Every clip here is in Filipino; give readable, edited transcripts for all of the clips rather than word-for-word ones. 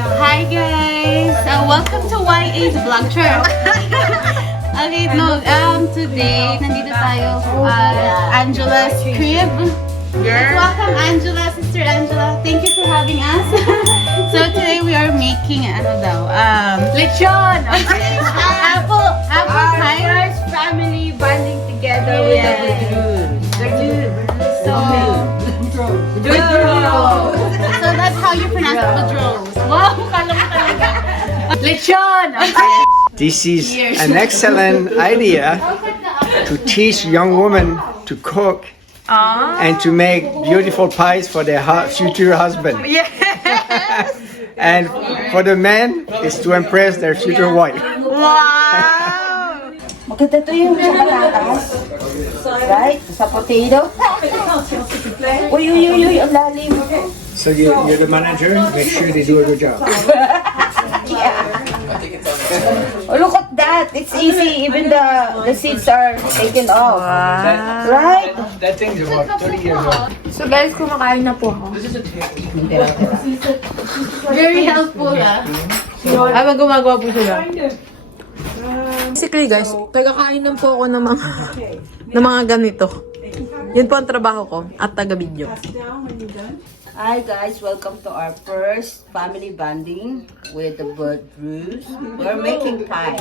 Hi guys! Welcome to YA's Vlog Channel. Okay, no, today, nandito tayo Angela's crib. Yes. Welcome Angela, Sister Angela. Thank you for having us. So today we are making, lechon! Okay. Apple pie. First family bonding together with the Budroos. So that's how you pronounce Budroos. Wow, kala mo talaga. Lechon! This is an excellent idea to teach young women to cook and to make beautiful pies for their future husband. Yes! And for the men, is to impress their future wife. Wow! Maganda to yung sa patatas. Right? Sa potato. Uy, ang lalim. So you're the manager, make sure they do a good job. Oh, look at that. It's easy. Even the seeds are taken off. Right? That thing's about 30 years old. So guys, kumakain na po ako. Very helpful Aba, gumagawa po sila. Basically guys, tagakain lang po ako ng mga ganito. Yun po ang trabaho ko at taga-video. Hi guys, welcome to our first family bonding with the Budroos. We're making pie.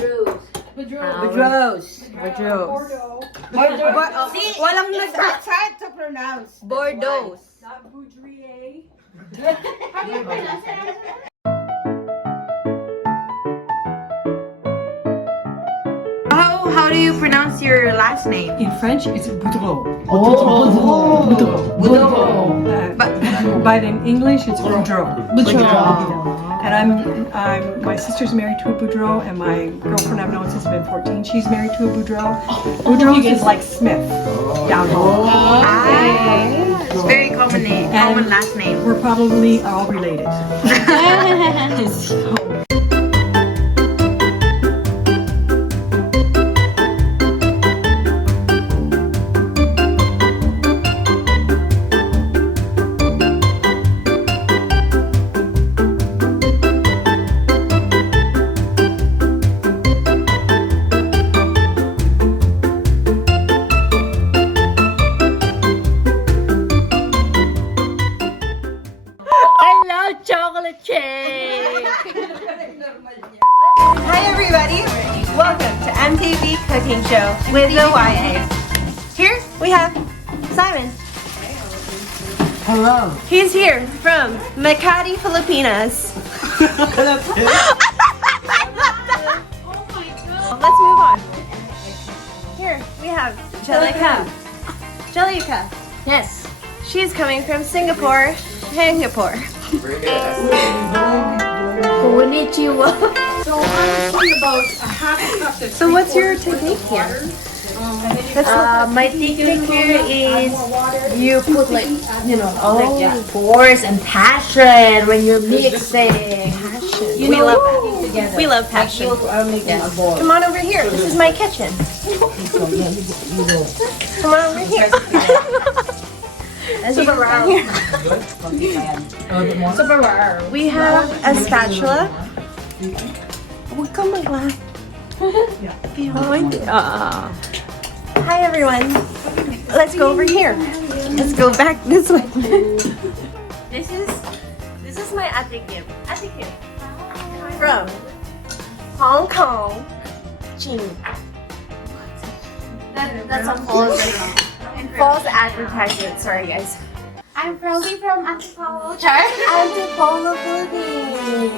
Budroos. See, walang it's hard to pronounce. Bordeaux. How do you pronounce your last name? In French, it's Boudreau. Boudreau. But in English, it's Boudreau. And my sister's married to a Boudreau, and my girlfriend I've known since I've been 14, she's married to a Boudreau. Boudreau is like Smith down home. It's very common name, common last name. We're probably all related. So, Chocolate cake! Hi everybody! Welcome to MTV Cooking Show with the YA. Here we have Simon. Hello. He's here from Makati, Filipinas. Let's move on. Here we have Jellica. Jellica. Yes. She's coming from Singapore. Konnichiwa. So what's your technique here? My technique here is you put like force and passion when you're mixing. We love that. We love passion. You are making a ball. Come on over here. This is my kitchen. Come on over here. We have a spatula. Huwag kang maglahat. Hi everyone. Let's go over here. Let's go back this way. This is my Ate Kim. Ate Kim. From Hong Kong. Jin. That's a False advertisement. Sorry guys. I'm probably from Antipolo. Char? Antipolo, Philippines.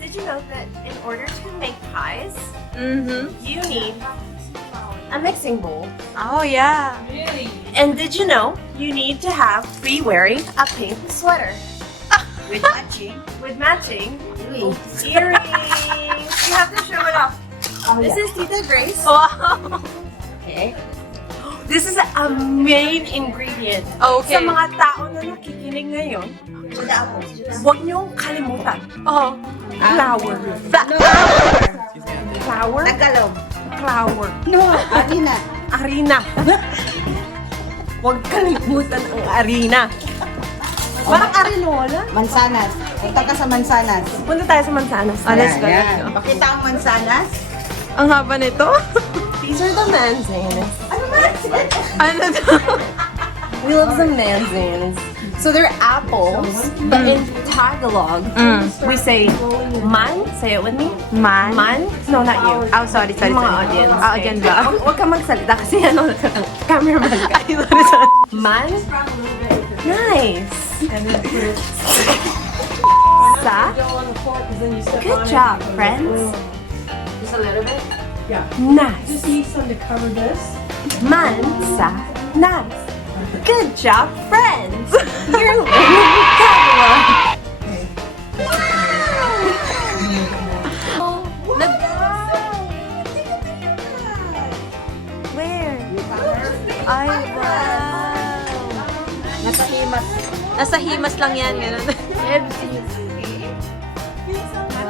Did you know that in order to make pies, you need a mixing bowl? Oh yeah. Really? And did you know you need to be wearing a pink sweater With matching. with matching earrings? You have to show it off. This is Tita Grace. Okay. This is a main ingredient. Okay. Sa mga tao na nakikinig ngayon, huwag niyong kalimutan. Flour. Flour? Tagalog. Flour. No, Arina. Harina. Huwag kalimutan ang arena. Parang arenola. Mansanas. Punta ka sa Mansanas. Punta tayo sa Mansanas. Let's go. Ayan. Pakita ang Mansanas. Ang haba nito. These are the manzanas. Ano to? We love the manzanas. So they're apples, but in Tagalog, we say man. Say it with me. Man. Man? No, not you. Oh, sorry. Yung mga audience. Audience ba? Huwag ka magsalita kasi ano, cameraman ka. Man? Nice. Sa? Good job, friends. Just a little bit? Yeah. Nice. Just need some to cover this. Man, sa, nice. Good job, friends. You're learning Tagalog. Where? Ay, wow. Nasa Himas. Nasa himas lang yan. Ganun.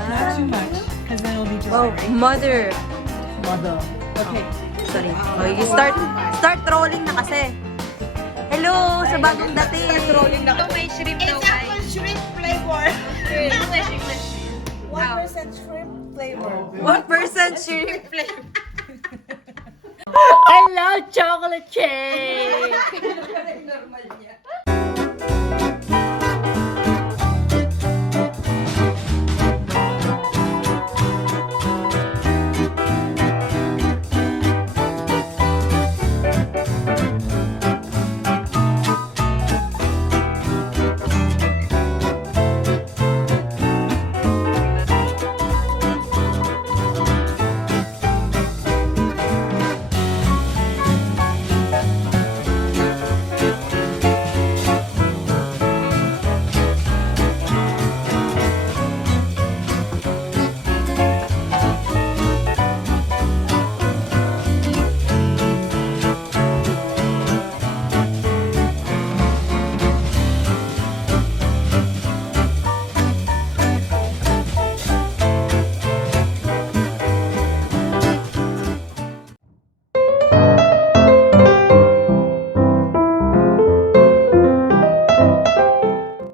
Not too much, because then it'll be dry. Oh, mother. Okay. Sorry. Okay, start trolling na kasi. Hello, sa bagong dating. Start trolling na. Ito may shrimp daw, guys. Shrimp flavor. 1% shrimp flavor. 1% shrimp flavor. I love chocolate cake.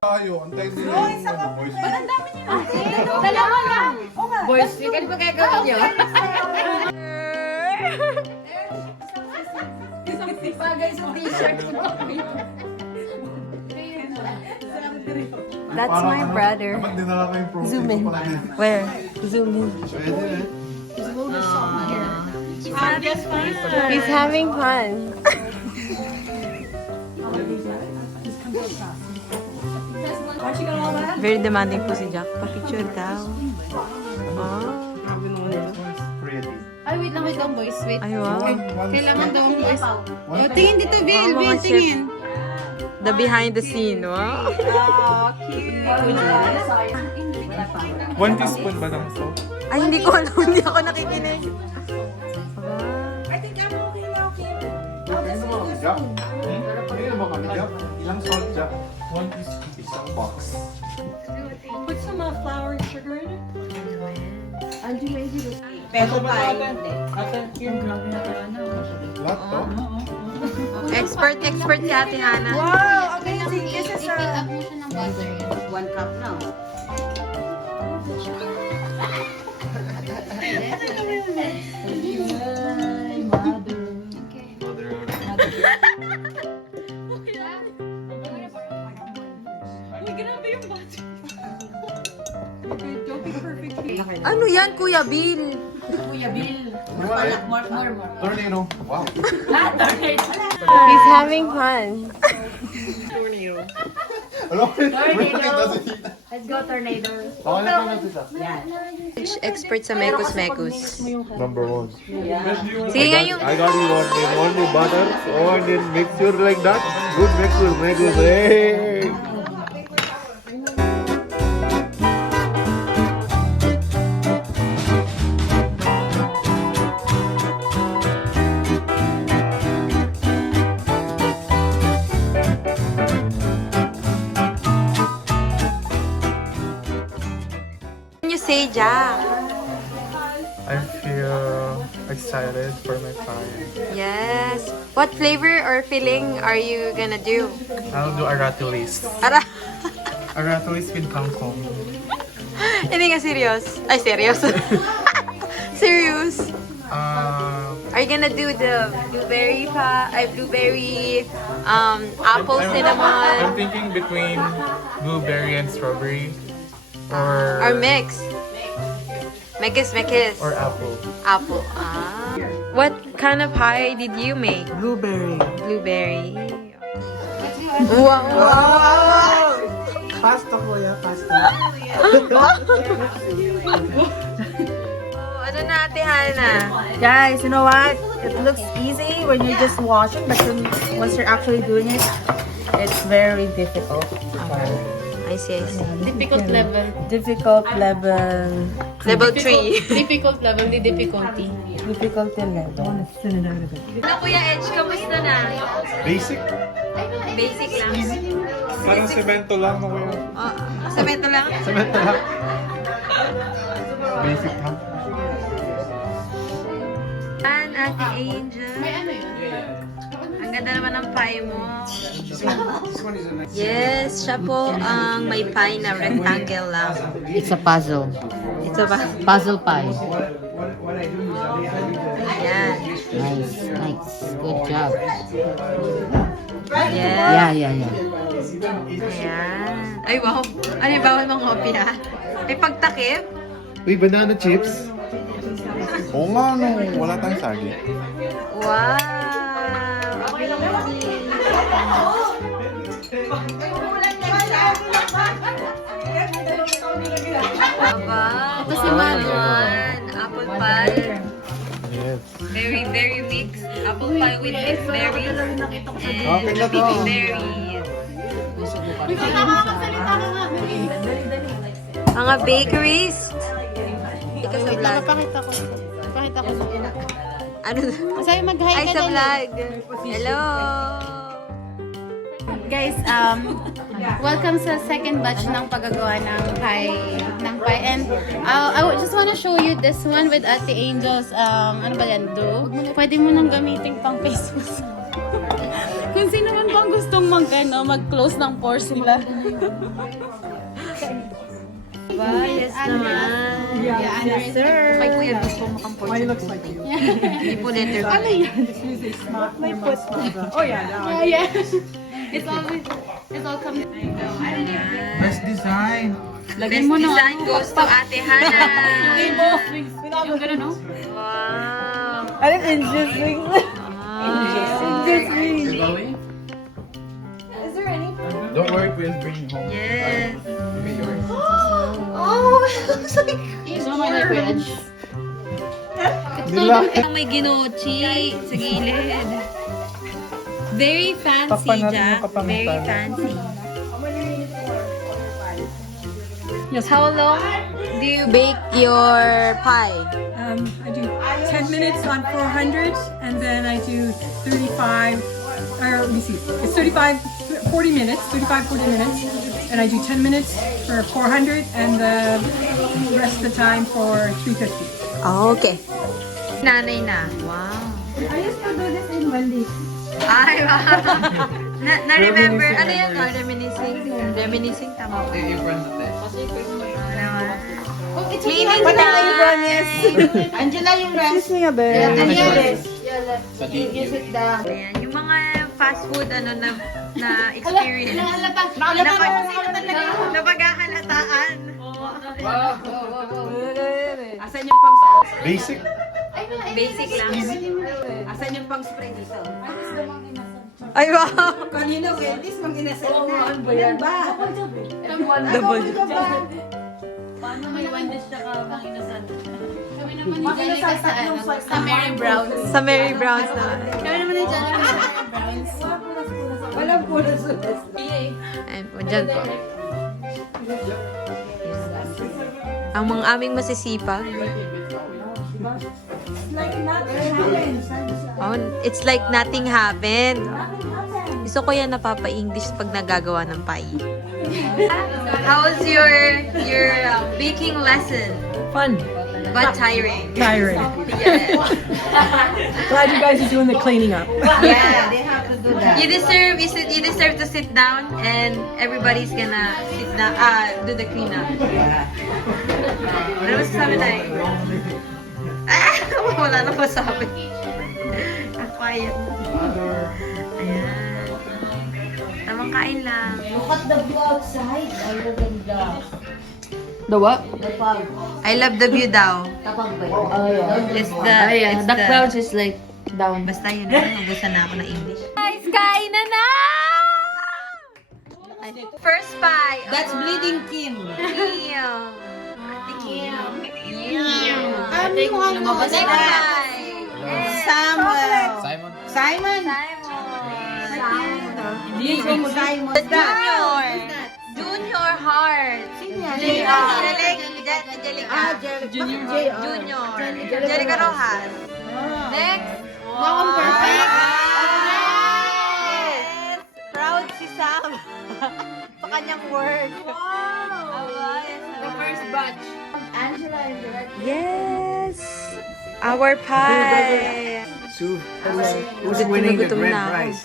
Tayo, antayin din yung voice. That's my brother. Dapat dinala ko yung protein Zoom in. ko pala din. Where? Zoom in. Pwede eh. He's having fun. Very demanding po si Jack. Pa-picture daw. Oh, grabe naman ito. Pretty. Ay, wait lang, boys. Wait. Ay, wow. Kailangan daw ang boys. Oh, tingin dito, Bill. Oh, Bill, mga chef. tingin. The behind the scene, wow. 1 teaspoon ba ng salt? Ay, hindi ko alam. Hindi ako nakikinig. Jack? Ayun ba kami, Jack? Ilang salt, Jack? 1 teaspoon. Isang box. Put some flour and sugar in it. Pero pa. Lahat to? Expert si Ate Hana. Wow, amazing. This is I-fill up mo siya ng butter. 1 cup na. Ano yan, Kuya Bill? Tornado. Wow. He's having fun. Alam mo rin. Let's go, tornado. Baka na pa natin, Jack. Expert sa Mekos. Number 1. Sige nga yung... I got you one name, only butter, and then mixture like that. Good mixture. Hey! You say, Jack. I feel excited for my pie. Yes. What flavor or filling are you gonna do? I'll do aratilis. Ara. Aratilis with kangkong. Hindi nga serious. Ay, serious. Serious. Are you gonna do the blueberry apple I'm cinnamon thinking between blueberry and strawberry. Or mix? Mekis. or apple. Apple. Ah. What kind of pie did you make? Blueberry. Blueberry. Wow. Pasta ko ya, pasta. Ano na, Ate Hana? Guys, you know what? It looks easy when you're just washing, but then once you're actually doing it, it's very difficult. I see. Difficult level. Difficult level. Level 3. Difficult level, the difficulty. Difficulty level. Ano, Kuya Edge, kamusta na? Basic. Basic lang. Parang semento lang ako yun. Oh, semento lang? Semento lang. Basic lang. Ate Angel. May ano yun? Ang ganda naman ng pie mo. Yes, siya po ang may pie na rectangle lang. It's a puzzle. Ito ba? Puzzle pie. Ayan. Nice, nice. Good job. Yes. Yeah. Ayan. Ay, wow. Ano yung bawal mong hobby, ha? May pagtakip? Uy, banana chips. Oo nga, no. Wala tayong sagi. Wow. Amazing. Aba, ito si Manuan. Apple pie. Yes. Very, very mixed. Apple pie with mixed berries. Okay na to. And berries. Nakakasalita ka nga. Mga bakeries. Ikaw sa vlog. Pakita ko. Ano? Sabi mag-hi Ay, ka sa dali. vlog. Hello. Guys, welcome sa second batch ng paggagawa ng pie. And I just wanna show you this one with Ate Angel's, ano ba yan, dough. Pwede mo nang gamitin pang pesos. Kung sino man bang gustong mag-close ng pores nila. Yes naman. Yes, sir. May kuya gusto mo kang portion. Hindi po letter. Ano yan? Oh yeah. Yeah. It's all coming. Best design. Best design goes to Ate Hana. Yung gano'n, no? Wow. Ano interesting? Don't worry, please bring it home. Yes. Give me yours. So, may nag-wedge. May ginochi sa gilid. Very fancy, Jack. Very fancy. Yes. How long do you bake your pie? I do 10 minutes on 400, and then I do 35, or let me see, it's 40 minutes, and I do 10 minutes for 400, and the rest of the time for 350. Oh, okay. Nanay na. Wow. I used to do this in Wendy's. Ay, wow. Na-remember, ano yan? Reminiscing, tama po. Cleaning time! Angela, yung rice. Excuse me a bit. Ayan, yung mga fast food na experience. Napagkakalataan. Asan yung pang... Basic. Basic lang. Asan yung pang spray dito? Ay, wow! Kanina, Wendy's, mag-inasal na. Yan ba? Double. Paano may Wendy's tsaka manginasal? Kami naman ni Jenica sa Mary Brown's. Sa Mary Brown's na. Kami naman ni Jenica sa Mary Brown's. Walang puro sulas. Ayan po, dyan po. Ang mga aming masisipag. Oh, it's like nothing happened. Gusto ko yan napapa-English pag nagagawa ng pie. How's your baking lesson? Fun. but tiring. Tiring. Yes. Glad you guys are doing the cleaning up. Yeah. You deserve to sit down and everybody's gonna sit down, do the cleanup. Ano masasabi na eh? Wala na masabi. Ang quiet. Ayan. Tamang kain lang. Look at the view outside. Ang ganda. The what? The fog. I love the view daw. Tapag ba yun? It's the, it's The clouds is like down. Basta yun na, nabusan na ako ng English. Guys, kain na na! First pie. That's Bleeding Kim. Kim. Ate Kim. Yung lumabas Next pie. Samuel. Simon. Simon. Simon. The Junior. Junior Heart. Angelica. Junior. Angelica Rojas. Next. Wow, perfect. Yes. Proud si Sam. Sa kanyang work. Wow. The first batch. Yes. Our pie. So, who's winning the Gutom grand na ako. prize?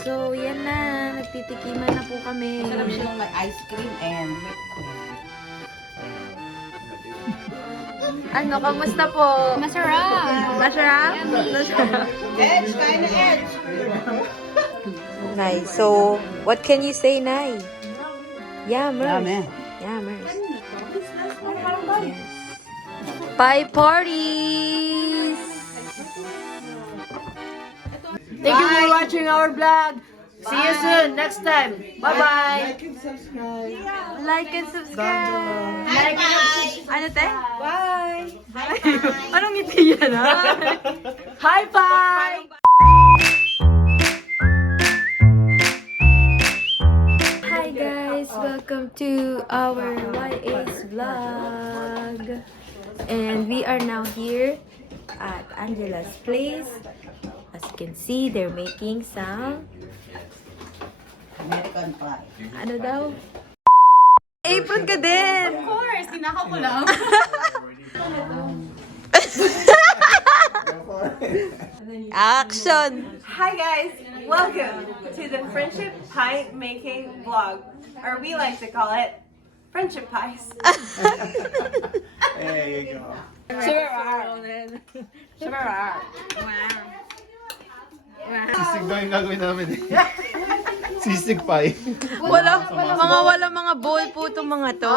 So, yan na. Nagtitikiman na po kami. Sarap siya ng may ice cream and Ano, kamusta po? Masarap. Masarap? Edge, kain na Edge. Nice. So, what can you say, Nay? Yammers. Dami. Yammers. Yes. Pie parties! Thank you for watching our vlog. See you soon. Next time. Bye-bye. Like and subscribe. Ano, te? Bye. Anong ngiti yan, ha? High five. Hi guys, welcome to our YA's vlog. And we are now here at Angela's place. As you can see, they're making some, American pie. ano daw? Apron ka din! Of course, tinakaw ko lang. Action! Hi guys, welcome to the Friendship Pie Making Vlog, or we like to call it Friendship Pies. There you go. Sisig daw yung gagawin namin eh. Sisig pie. Wala mga bowl po itong mga to.